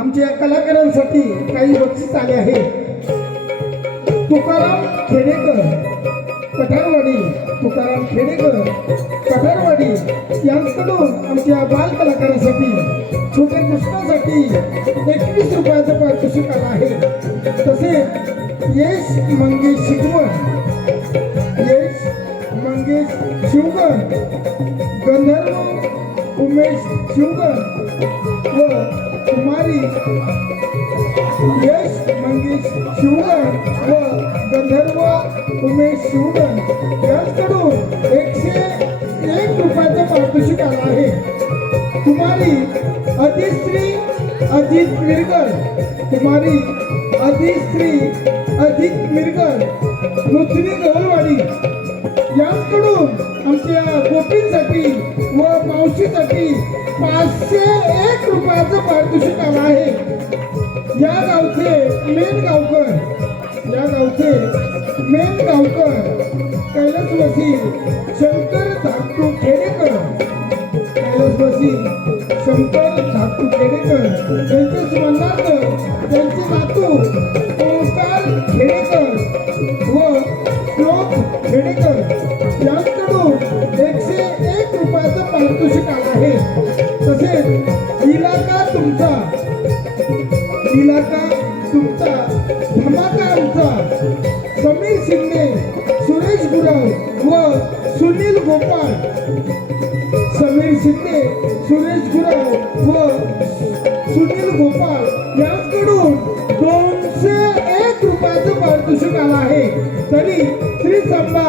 आमच्या कलाकारांसाठी काही बक्षीस आले आहे. तुकाराम खेडेकर पठारवाडी. तुकाराम खेडेकर पठारवाडी यांच्याकडून आमच्या बाल कलाकारांसाठी छोट्या कृष्णासाठी एकवीस रुपयाचं पारितोषिक आलं आहे. तसेच यश मंगेश शिकवण यश मंगेश शिवकर गंधर्व उमेश शिवकर व कुमारी. यश मंगेश शिवगण व गंधर्व उमेश शिवगण. यांच्याकडून एकशे एक रुपयाचं पारितोषिक आलं आहे. कुमारी अधिश्री अजित मिरकर कुमारी अधिश्री अजित मिरकर मुसरी गवळवाडी यांकडून आमच्या गोपींसाठी व मावशीसाठी पाचशे एक रुपयाचं पारितोषिक आलं आहे. या गावचे मेन गावकर या गावचे मेन गावकर कैलासवासी शंकर धाकटू खेडेकर कैलासवासी शंकर धाकटू खेडेकर त्यांचे स्मरणार्थ त्यांचे नातू ओंकार खेडेकर व श्लोक खेडेकर. इलाका तुमचा. इलाका तुमचा. धमाका आमचा. समीर शिंदे सुरेश गुरव व सुनील गोपाळ. समीर शिंदे सुरेश गुरव व सुनील गोपाळ.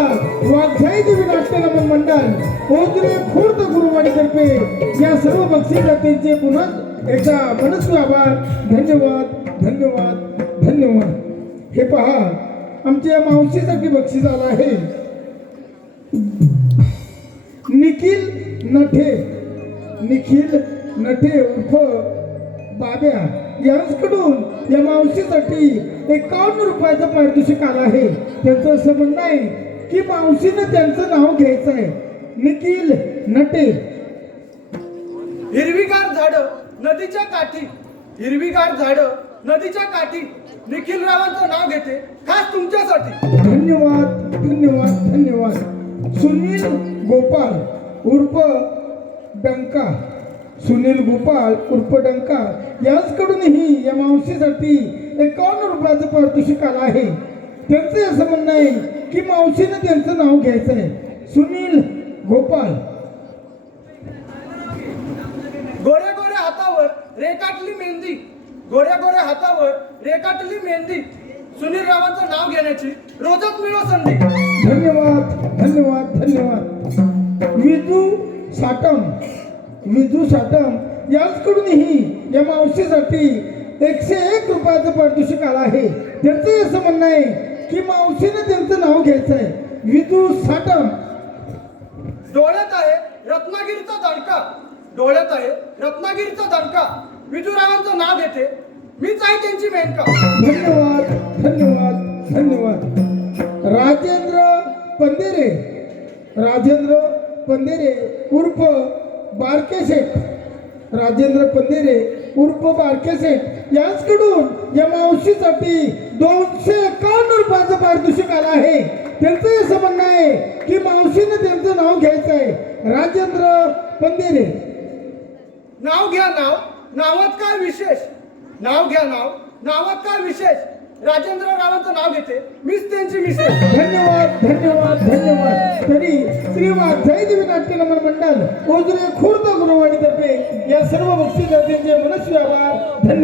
श्री देवी नाट्य नमन मंडळ. ओजरे खुर्द गुरुवाडीतर्फे या सर्व बक्षीस जातींचे पुन्हा एकदा मनस्वी आभार. धन्यवाद धन्यवाद धन्यवाद. हे पहा आमच्या मावशीसाठी बक्षीस आलं आहे. निखिल नठे. निखिल नठे उर्फ बाब्या. यांच्याकडून या मावशीसाठी एकावन्न रुपयाचं पारितोषिक आलं आहे. त्यांचं असं म्हणणं आहे की मावशीनं त्यांचं नाव घ्यायचं आहे. निखिल नटे हिरवीगार झाड नदीच्या काठी. हिरवीगार झाड नदीच्या काठी. निखिल रावांचं नाव घेते खास तुमच्यासाठी. धन्यवाद धन्यवाद धन्यवाद. सुनील गोपाल उर्फ डंका. सुनील गोपाल उर्फ डंका. यांच्याकडूनही या मावशीसाठी एकावन्न रुपयाचं पारितोषिक आलं आहे. त्यांचे असं म्हणणं आहे की मावशीनं त्यांचं नाव घ्यायचं आहे. सुनील गोपाल. गोऱ्या गोऱ्या हातावर रेखाटली मेहंदी. गोऱ्या गोऱ्या हातावर रेखाटली मेहंदी. सुनील रावांचं नाव घेण्याची रोजच मिळो संधी. धन्यवाद धन्यवाद धन्यवाद. विजू साटम विजू साटम यांच्याकडूनही या मावशीसाठी एकशे एक रुपयाचं पारितोषिक आलं आहे. त्यांचं असं म्हणणं आहे की मावशीनं त्यांचं नाव घ्यायचं आहे विजू साटम डोळ्यात आहे रत्नागिरीचा दणका. डोळ्यात आहे रत्नागिरीचा दणका. विजूरावांचं नाव घेते. मीच आहे त्यांची मेनका. धन्यवाद धन्यवाद धन्यवाद. राजेंद्र पंदेरे राजेंद्र पंदेरे उर्फ बारके शेठ. राजेंद्र पंदेरे उर्फ बारके शेठ यांच्याकडून या मावशीसाठी दोनशे एकावन्न रुपयाचं पारितोषिक आलं आहे. त्यांचं असं म्हणणं आहे की मावशीनं त्यांचं नाव घ्यायचं आहे. राजेंद्र पंदेरे नाव घ्या नाव. नावात काय विशेष? नाव घ्या नाव. नावात काय विशेष? राजेंद्र रावांचं नाव घेते. मीच त्यांची मिसेस. धन्यवाद धन्यवाद धन्यवाद. तरी श्री वाघाई देवी नाट्य नमन मंडळ ओजरे खुर्द गुरुवाडीतर्फे या सर्व भक्ती गरजेचे मनुष्य व्यवहार. धन्य